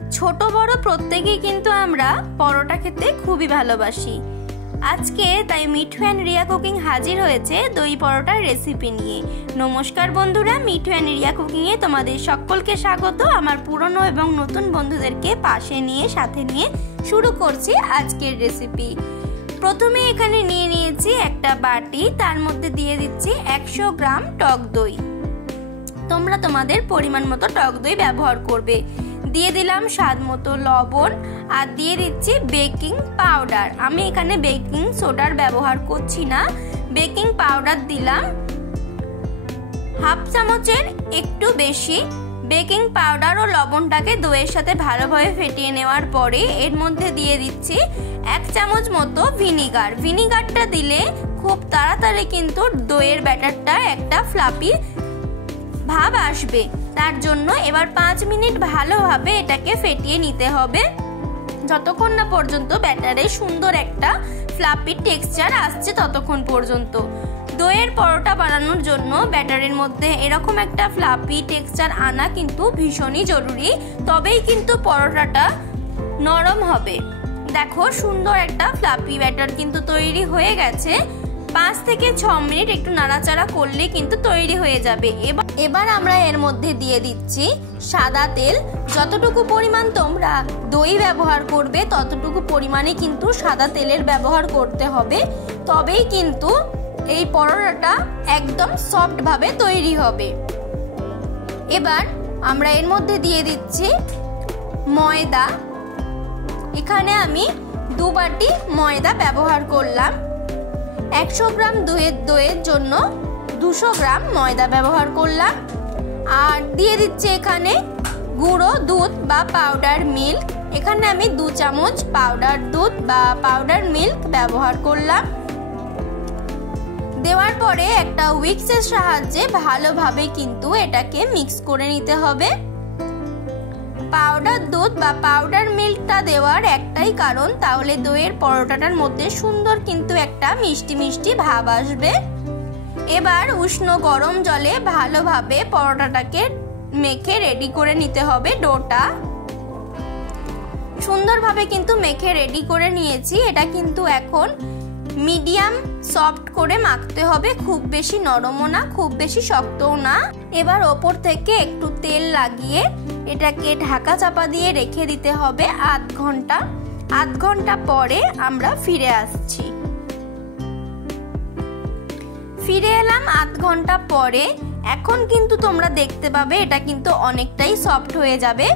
ছোট বড় প্রত্যেকেই কিন্তু আমরা পরোটা খেতে খুবই ভালোবাসি। আজকে তাই মিঠু অ্যান্ড রিয়া কুকিং হাজির হয়েছে দই পরোটার রেসিপি নিয়ে। নমস্কার বন্ধুরা, মিঠু অ্যান্ড রিয়া কুকিংয়ে তোমাদের সকলকে স্বাগত। আমার পুরনো এবং নতুন বন্ধুদেরকে পাশে নিয়ে সাথে নিয়ে শুরু করছি আজকের রেসিপি। প্রথমে এখানে নিয়ে নিয়েছি একটা বাটি, তার মধ্যে দিয়ে দিচ্ছি 100 গ্রাম টক দই। তোমরা তোমাদের পরিমাণ মতো টক দই ব্যবহার করবে। দিয়ে দিলাম স্বাদ মতো লবণ আর দিয়ে দিচ্ছি বেকিং পাউডার। আমি এখানে বেকিং সোডার ব্যবহার করছি না, বেকিং পাউডার দিলাম হাফ চামচের একটু বেশি। বেকিং পাউডার ও লবণটাকে দইয়ের সাথে ভালোভাবে ফেটিয়ে নেওয়ার পরে এর মধ্যে দিয়ে দিচ্ছি 1 চামচ মতো ভিনিগার। ভিনিগারটা দিলে খুব তাড়াতাড়ি কিন্তু দইয়ের ব্যাটারটা একটা ফ্লাপি ভাব আসবে। তার জন্য এবার 5 মিনিট ভালোভাবে এটাকে ফেটিয়ে নিতে হবে, যতক্ষণ না পর্যন্ত ব্যাটারে সুন্দর একটা ফ্লাপি টেক্সচার আসছে ততক্ষণ পর্যন্ত। দইয়ের পরোটা বানানোর জন্য ব্যাটারের মধ্যে এরকম একটা ফ্লাপি টেক্সচার আনা কিন্তু ভীষণই জরুরি, তবেই কিন্তু পরোটাটা নরম হবে। দেখো সুন্দর একটা ফ্লাপি ব্যাটার কিন্তু তৈরি হয়ে গেছে। 5 থেকে 6 মিনিট একটু নাড়াচাড়া করলে কিন্তু তৈরি হয়ে যাবে। এবার আমরা এর মধ্যে দিয়ে দিচ্ছি সাদা তেল। যতটুকু পরিমাণ তোমরা দই ব্যবহার করবে ততটুকু পরিমাণে কিন্তু সাদা তেলের ব্যবহার করতে হবে, তবেই কিন্তু এই পরোটাটা একদম সফট ভাবে তৈরি হবে। এবার আমরা এর মধ্যে দিয়ে দিচ্ছি ময়দা। এখানে আমি 2 বাটি ময়দা ব্যবহার করলাম। 100 গ্রাম দইয়ের জন্য 200 গ্রাম ময়দা ব্যবহার করলাম। আর দিয়ে দিচ্ছি এখানে গুঁড়ো দুধ বা পাউডার মিল্ক। এখানে আমি 2 চামচ পাউডার দুধ বা পাউডার মিল্ক ব্যবহার করলাম। দেওয়ার পরে একটা উইক্সের সাহায্যে ভালোভাবে কিন্তু এটাকে মিক্স করে নিতে হবে। পাউডার দুধ বা পাউডার মিল্কটা দেওয়ার একটাই কারণ, তাহলে দইয়ের পরোটাটার মধ্যে সুন্দর কিন্তু একটা মিষ্টি মিষ্টি ভাব আসবে। এবার উষ্ণ গরম জলে ভালোভাবে পরোটাটাকে মেখে রেডি করে নিতে হবে। ডোটা সুন্দরভাবে কিন্তু মেখে রেডি করে নিয়েছি। এটা কিন্তু এখন মিডিয়াম সফট করে মাখতে হবে, খুব বেশি নরমও না খুব বেশি শক্তও না। এবার ওপর থেকে একটু তেল লাগিয়ে এটাকে ঢাকা চাপা দিয়ে রেখে দিতে হবে আধ ঘন্টা। আধ ঘন্টা পরে আমরা ফিরে আসছি। ফিরে এলাম আধ ঘন্টা পরে। এখন কিন্তু তোমরা দেখতে পাবে এটা কিন্তু অনেকটাই সফট হয়ে যাবে।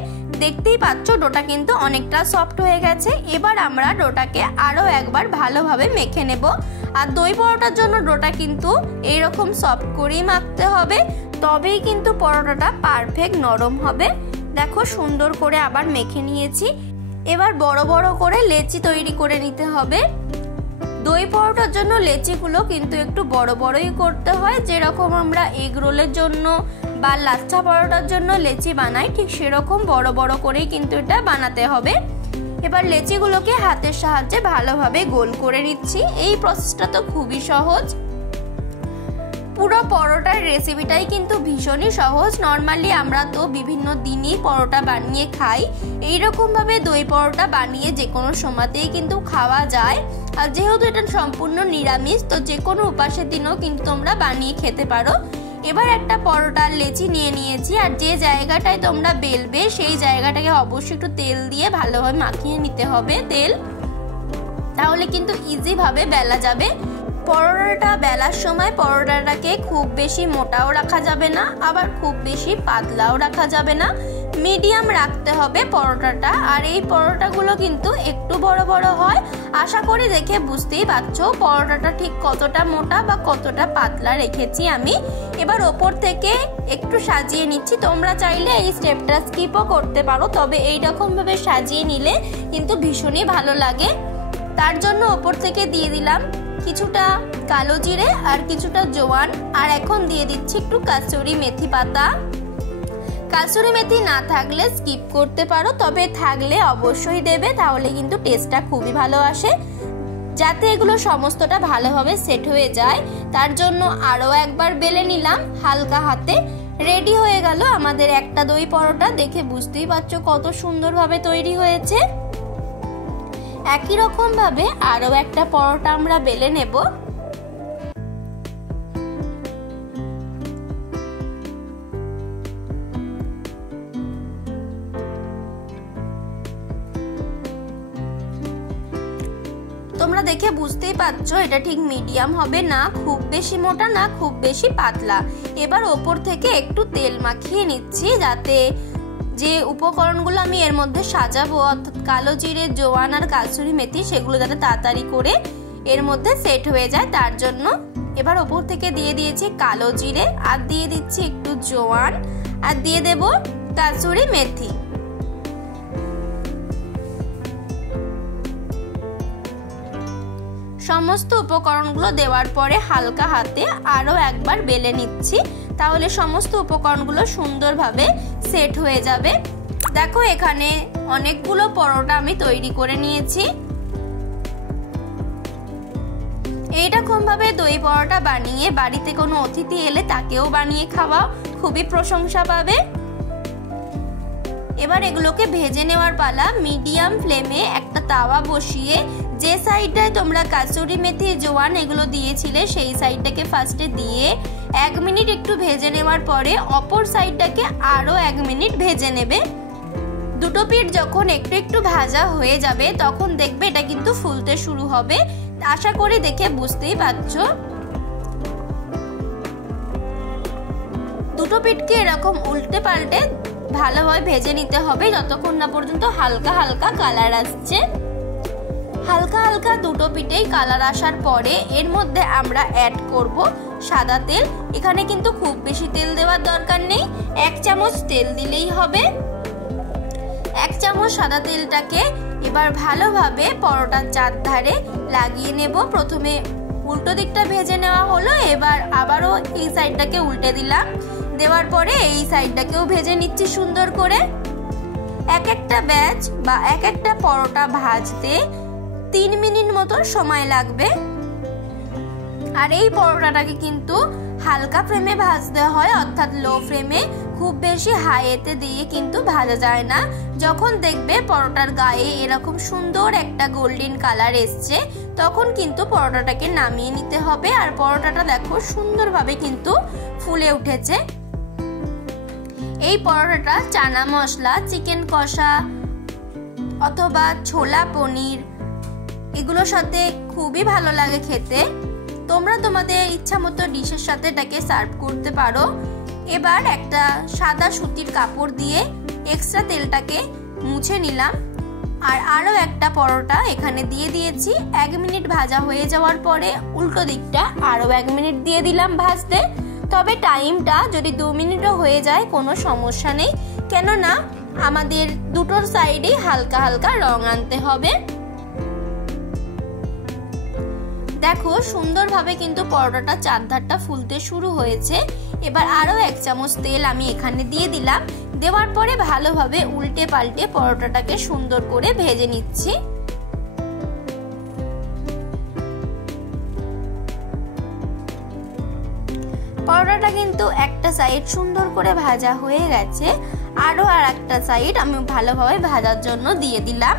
দেখতেই পাচ্ছ ডোটা কিন্তু অনেকটা সফট হয়ে গেছে। এবার আমরা ডোটাকে আরো একবার ভালোভাবে মেখে নেব। আর দই পরোটার জন্য ডোটা কিন্তু এইরকম সফট করেই মাখতে হবে, তবেই কিন্তু পরোটাটা পারফেক্ট নরম হবে। দেখো সুন্দর করে আবার মেখে নিয়েছি। এবার বড় বড় করে লেচি তৈরি করে নিতে হবে। দই পরোটার জন্য লেচিগুলো কিন্তু একটু বড় বড়ই করতে হয়, যেরকম আমরা এগ রোলের জন্য বা লাচ্ছা পরোটার জন্য লেচি বানাই ঠিক সেরকম বড় বড় করেই কিন্তু এটা বানাতে হবে। এবার লেচিগুলোকে হাতের সাহায্যে ভালোভাবে গোল করে নিচ্ছি। এই প্রসেসটা তো খুবই সহজ। পুরো পরোটার রেসিপিটাই কিন্তু ভীষণই সহজ। নর্মালি আমরা তো বিভিন্ন দিনই পরোটা বানিয়ে খাই, এইরকম ভাবে দই পরোটা বানিয়ে যে কোনো সময়তেই কিন্তু খাওয়া যায়। আর যেহেতু এটা সম্পূর্ণ নিরামিষ, তো যে কোনো উপাসের দিনও কিন্তু তোমরা বানিয়ে খেতে পারো। এবার একটা পরোটার লেচি নিয়ে নিয়েছি, আর যে জায়গাটায় তোমরা বেলবে সেই জায়গাটাকে অবশ্যই একটু তেল দিয়ে ভালোভাবে মাখিয়ে নিতে হবে তেল, তাহলে কিন্তু ইজি ভাবে বেলা যাবে। পরোটাটা বেলার সময় পরোটাটাকে খুব বেশি মোটাও রাখা যাবে না, আবার খুব বেশি পাতলাও রাখা যাবে না, মিডিয়াম রাখতে হবে পরোটাটা। আর এই পরোটাগুলো কিন্তু একটু বড় বড় হয়। আশা করি দেখে বুঝতেই পারছো পরোটাটা ঠিক কতটা মোটা বা কতটা পাতলা রেখেছি আমি। এবার ওপর থেকে একটু সাজিয়ে নিচ্ছি। তোমরা চাইলে এই স্টেপটা স্কিপও করতে পারো, তবে এইরকম ভাবে সাজিয়ে নিলে কিন্তু ভীষণই ভালো লাগে। তার জন্য ওপর থেকে দিয়ে দিলাম কিছুটা কালো জিরে আর কিছুটা জোয়ান, আর এখন দিয়ে দিচ্ছি একটু কাসুরি মেথি পাতা। কাসুরি মেথি না থাকলে স্কিপ করতে পারো, তবে থাকলে অবশ্যই দেবে, তাহলে কিন্তু টেস্টটা খুবই ভালো আসে। যাতে এগুলো সমস্তটা ভালোভাবে সেট হয়ে যায় তার জন্য আরো একবার বেলে নিলাম হালকা হাতে। রেডি হয়ে গেল আমাদের একটা দই পরোটা। দেখে বুঝতেই পারছো কত সুন্দরভাবে তৈরি হয়েছে। একই রকম ভাবে আরো একটা পরোটা আমরা বেলে নেব। তোমরা দেখে বুঝতেই পারছো এটা ঠিক মিডিয়াম হবে, না খুব বেশি মোটা না খুব বেশি পাতলা। এবার ওপর থেকে একটু তেল মাখিয়ে নিচ্ছি যাতে যে উপকরণগুলো আমি এর মধ্যে সাজাবো অর্থাৎ কালো জিরে, জোয়ান আর কাসুরি মেথি সেগুলো যাতে তাড়াতাড়ি করে এর মধ্যে সেট হয়ে যায় তার জন্য। এবার ওপর থেকে দিয়ে দিয়েছি কালো জিরে, আর দিয়ে দিচ্ছি একটু জোয়ান, আর দিয়ে দেব কাসুরি মেথি। সমস্ত উপকরণগুলো দেওয়ার পরে হালকা হাতে আরো একবার বেলে নিচ্ছি, তাহলে সমস্ত উপকরণগুলো সুন্দরভাবে সেট হয়ে যাবে। দেখো এখানে অনেকগুলো পরোটা আমি তৈরি করে নিয়েছি। এইরকম ভাবে দই পরোটা বানিয়ে বাড়িতে কোনো অতিথি এলে তাকেও বানিয়ে খাওয়া, খুবই প্রশংসা পাবে। এবার এগুলোকে ভেজে নেওয়ার পালা। মিডিয়াম ফ্লেমে একটা তাওয়া বসিয়ে যে সাইডটায় তোমরা কাসুরি মেথি, জোয়ান এগুলো দিয়েছিলে সেই সাইডটাকে ফার্স্টে দিয়ে 1 মিনিট একটু ভেজে নেওয়ার পরে অপর সাইডটাকে আরো 1 মিনিট ভেজে নেবে। দুটো পিঠ যখন একটু একটু ভাজা হয়ে যাবে তখন দেখবে এটা কিন্তু ফুলতে শুরু হবে। আশা করি দেখে বুঝতেই পারছো। দুটো পিঠকে এরকম উল্টে পাল্টে ভালোভাবে ভেজে নিতে হবে যতক্ষণ না পর্যন্ত হালকা হালকা কালার আসছে। হালকা হালকা দুটো পিঠেই কালার আসার পরে এর মধ্যে আমরা অ্যাড করব সাদা তেল। এখানে কিন্তু খুব বেশি তেল দেওয়ার দরকার নেই, 1 চামচ তেল দিলেই হবে। 1 চামচ সাদা তেলটাকে এবার ভালোভাবে পরোটার চারধারে লাগিয়ে নেব। প্রথমে উল্টো দিকটা ভেজে নেওয়া হলো, এবার আবারও এই সাইডটাকে উল্টে দিলাম। দেওয়ার পরে এই সাইডটাকেও ভেজে নিচ্ছি সুন্দর করে। এক একটা ব্যাচ বা এক একটা পরোটা ভাজতে 3 মিনিট মতন সময় লাগবে। আর এই পরোটাটাকে কিন্তু হালকা ফ্লেমে ভাজতে হয়, অর্থাৎ লো ফ্লেমে, খুব বেশি হাইতে দিয়ে কিন্তু ভাজা যায় না। যখন দেখবে পরোটার গায়ে এরকম সুন্দর একটা গোল্ডেন কালার এসছে তখন কিন্তু পরোটাটাকে নামিয়ে নিতে হবে। আর পরোটাটা দেখো সুন্দরভাবে কিন্তু ফুলে উঠেছে। এই পরোটাটা চানা মশলা, চিকেন কষা অথবা ছোলা পনির এগুলোর সাথে খুবই ভালো লাগে খেতে। তোমরা তোমাদের ইচ্ছা মতো ডিশের সাথে এটাকে সার্ভ করতে পারো। এবার একটা সাদা সুতির কাপড় দিয়ে এক্সট্রা তেলটাকে মুছে নিলাম। আর আরো একটা পরোটা এখানে দিয়ে দিয়েছি। 1 মিনিট ভাজা হয়ে যাওয়ার পরে উল্টো দিকটা আরো 1 মিনিট দিয়ে দিলাম ভাজতে। তবে টাইমটা যদি 2 মিনিটও হয়ে যায় কোনো সমস্যা নেই, কেননা আমাদের দুটোর সাইডে হালকা হালকা রং আনতে হবে। দেখো সুন্দরভাবে কিন্তু পরোটাটা চারধারটা ফুলতে শুরু হয়েছে। এবার আরো 1 চামচ তেল আমি এখানে দিয়ে দিলাম। দেওয়ার পরে ভালোভাবে উল্টে পাল্টে পরোটাটাকে সুন্দর করে ভেজে নিচ্ছি। পরোটাটা কিন্তু একটা সাইড সুন্দর করে ভাজা হয়ে গেছে, আরো আর একটা সাইড আমি ভালোভাবে ভাজার জন্য দিয়ে দিলাম।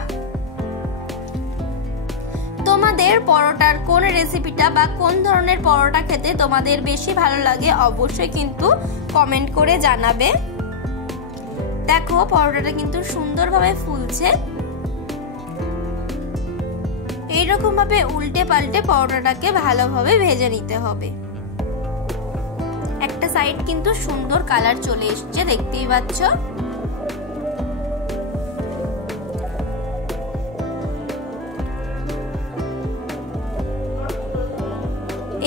তোমাদের পরোটার কোন রেসিপিটা বা কোন ধরনের পরোটা খেতে তোমাদের বেশি ভালো লাগে অবশ্যই কিন্তু কমেন্ট করে জানাবে। দেখো পরোটাটা কিন্তু সুন্দরভাবে ফুলছে। এইরকম ভাবে উল্টে পাল্টে পরোটাটাকে ভালোভাবে ভেজে নিতে হবে। একটা সাইড কিন্তু সুন্দর কালার চলে এসেছে, দেখতেই পাচ্ছ।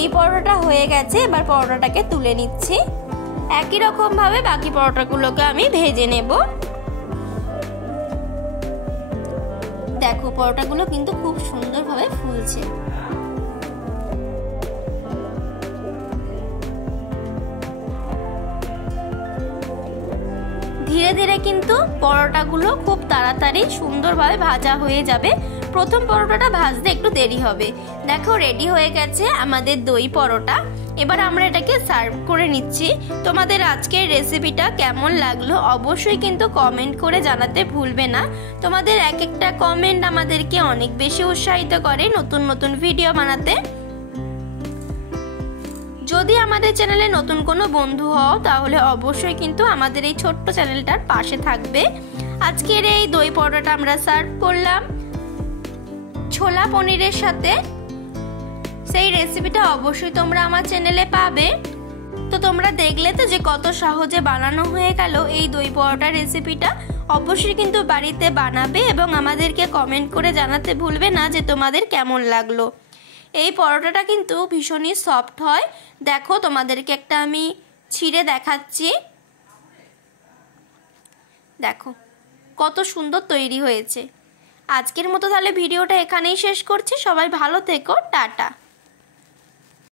এই পরোটা হয়ে গেছে, এবার পরোটাটাকে তুলে নিচ্ছি। একই রকম ভাবে বাকি পরোটাগুলোকে আমি ভেজে নেব। দেখো পরোটাগুলো কিন্তু খুব সুন্দরভাবে ফুলছে। ধীরে ধীরে কিন্তু পরোটাগুলো খুব তাড়াতাড়ি সুন্দরভাবে ভাজা হয়ে যাবে। প্রথম পরোটাটা ভাজতে একটু দেরি হবে। দেখো রেডি হয়ে গেছে আমাদের দই পরোটা। এবার আমরা এটাকে সার্ভ করে নিচ্ছি। তোমাদের আজকের রেসিপিটা কেমন লাগলো অবশ্যই কিন্তু কমেন্ট করে জানাতে ভুলবে না। তোমাদের এক একটা কমেন্ট আমাদেরকে অনেক বেশি উৎসাহিত করে নতুন নতুন ভিডিও বানাতে। যদি আমাদের চ্যানেলে নতুন কোনো বন্ধু হও তাহলে অবশ্যই কিন্তু আমাদের এই ছোট্ট চ্যানেলটার পাশে থাকবে। আজকের এই দই পরোটাটা আমরা সার্ভ করলাম ছোলা পনিরের সাথে। সেই রেসিপিটা অবশ্যই তোমরা আমার চ্যানেলে পাবে। তো তোমরা দেখলে তো যে কত সহজে বানানো হয়ে গেল এই দই পরোটার রেসিপিটা। অবশ্যই কিন্তু বাড়িতে বানাবে এবং আমাদেরকে কমেন্ট করে জানাতে ভুলবে না যে তোমাদের কেমন লাগলো। এই পরোটাটা কিন্তু ভীষণই সফট হয়। দেখো তোমাদেরকে একটা আমি ছিঁড়ে দেখাচ্ছি। দেখো কত সুন্দর তৈরি হয়েছে। আজকের মতো তাহলে ভিডিওটা এখানেই শেষ করছি। সবাই ভালো থেকো, টাটা।